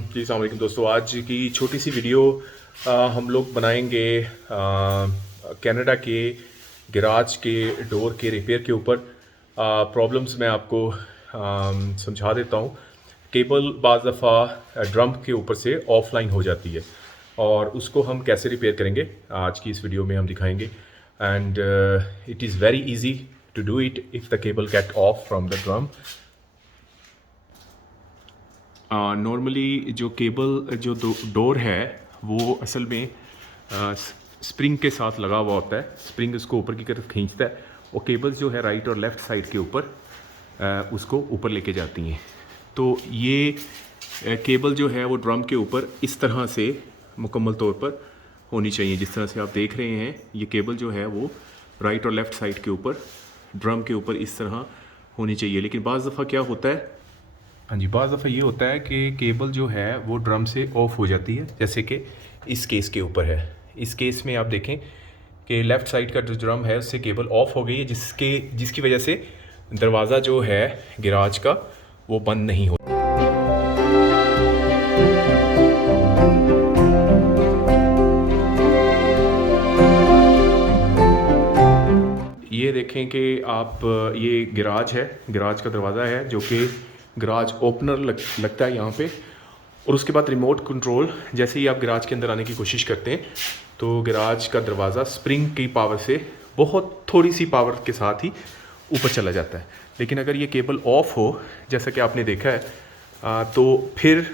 जी अस्सलाम वालेकुम दोस्तों। आज की छोटी सी वीडियो हम लोग बनाएंगे कनाडा के गैराज के डोर के रिपेयर के ऊपर। प्रॉब्लम्स मैं आपको समझा देता हूँ। केबल बाज़ दफ़ा ड्रम के ऊपर से ऑफलाइन हो जाती है और उसको हम कैसे रिपेयर करेंगे आज की इस वीडियो में हम दिखाएंगे। And it is very easy to do it if the cable get off from the drum. Normally जो केबल जो डोर है वो असल में स्प्रिंग के साथ लगा हुआ होता है। स्प्रिंग उसको ऊपर की तरफ खींचता है और केबल्स जो है राइट और लेफ़्ट साइड के ऊपर उसको ऊपर लेके जाती हैं। तो ये केबल जो है वो ड्रम के ऊपर इस तरह से मुकम्मल तौर पर होनी चाहिए। जिस तरह से आप देख रहे हैं ये केबल जो है वो राइट और लेफ़्ट साइड के ऊपर ड्रम के ऊपर इस तरह होनी चाहिए। लेकिन बाज़ दफ़ा क्या होता है, हाँ जी, बाज़ दफ़ा ये होता है कि केबल जो है वो ड्रम से ऑफ हो जाती है, जैसे कि इस केस के ऊपर है। इस केस में आप देखें कि लेफ़्ट साइड का जो ड्रम है उससे केबल ऑफ हो गई है, जिसकी वजह से दरवाज़ा जो है गैराज का वो बंद नहीं हो। ये देखें कि आप ये गैराज है, गैराज का दरवाज़ा है जो कि गैराज ओपनर लगता है यहाँ पे। और उसके बाद रिमोट कंट्रोल, जैसे ही आप गैराज के अंदर आने की कोशिश करते हैं तो गैराज का दरवाज़ा स्प्रिंग की पावर से बहुत थोड़ी सी पावर के साथ ही ऊपर चला जाता है। लेकिन अगर ये केबल ऑफ हो, जैसा कि आपने देखा है, तो फिर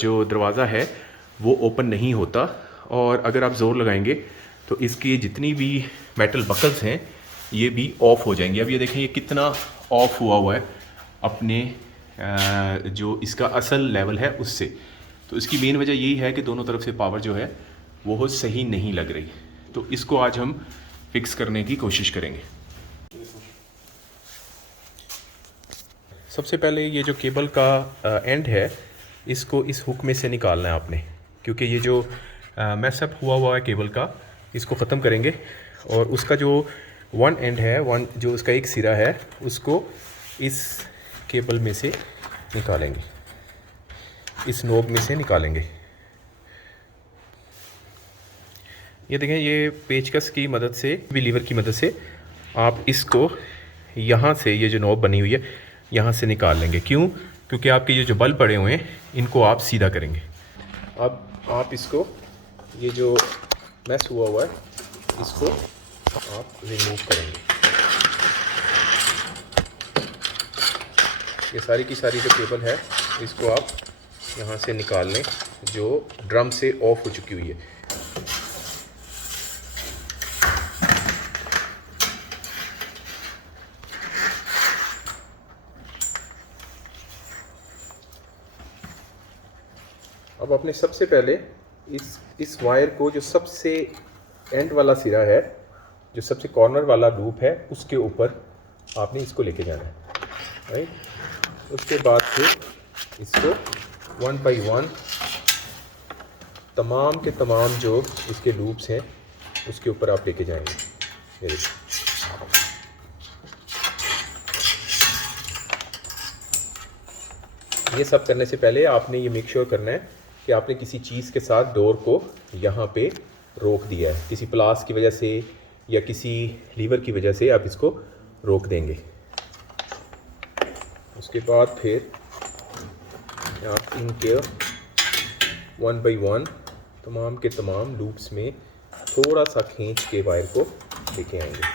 जो दरवाज़ा है वो ओपन नहीं होता और अगर आप ज़ोर लगाएंगे तो इसकी जितनी भी मेटल बकल्स हैं ये भी ऑफ़ हो जाएंगे। अब ये देखें ये कितना ऑफ़ हुआ है अपने जो इसका असल लेवल है उससे। तो इसकी मेन वजह यही है कि दोनों तरफ से पावर जो है वो सही नहीं लग रही। तो इसको आज हम फिक्स करने की कोशिश करेंगे। सबसे पहले ये जो केबल का एंड है इसको इस हुक में से निकालना है आपने, क्योंकि ये जो मैसअप हुआ है केबल का इसको ख़त्म करेंगे। और उसका जो वन एंड है, वन जो उसका एक सिरा है उसको इस केबल में से निकालेंगे, इस नोब में से निकालेंगे। ये देखें ये पेचकस की मदद से भी लीवर की मदद से आप इसको यहाँ से, ये जो नोब बनी हुई है यहाँ से निकाल लेंगे। क्यों? क्योंकि आपके ये जो बल्ब पड़े हुए हैं इनको आप सीधा करेंगे। अब आप इसको, ये जो मैस हुआ है इसको आप रिमूव करेंगे। ये सारी की सारी जो केबल है इसको आप यहाँ से निकाल लें जो ड्रम से ऑफ हो चुकी हुई है। अब आपने सबसे पहले इस वायर को, जो सबसे एंड वाला सिरा है, जो सबसे कॉर्नर वाला लूप है, उसके ऊपर आपने इसको लेके जाना है, राइट। उसके बाद फिर इसको वन बाई वन तमाम के तमाम जो इसके लूप्स हैं उसके ऊपर आप लेके जाएंगे। ये देखिए, ये सब करने से पहले आपने ये मेक श्योर करना है कि आपने किसी चीज़ के साथ डोर को यहाँ पे रोक दिया है। किसी प्लास की वजह से या किसी लीवर की वजह से आप इसको रोक देंगे। उसके बाद फिर आप इनके वन बाई वन तमाम के तमाम लूप्स में थोड़ा सा खींच के वायर को लेके आएंगे।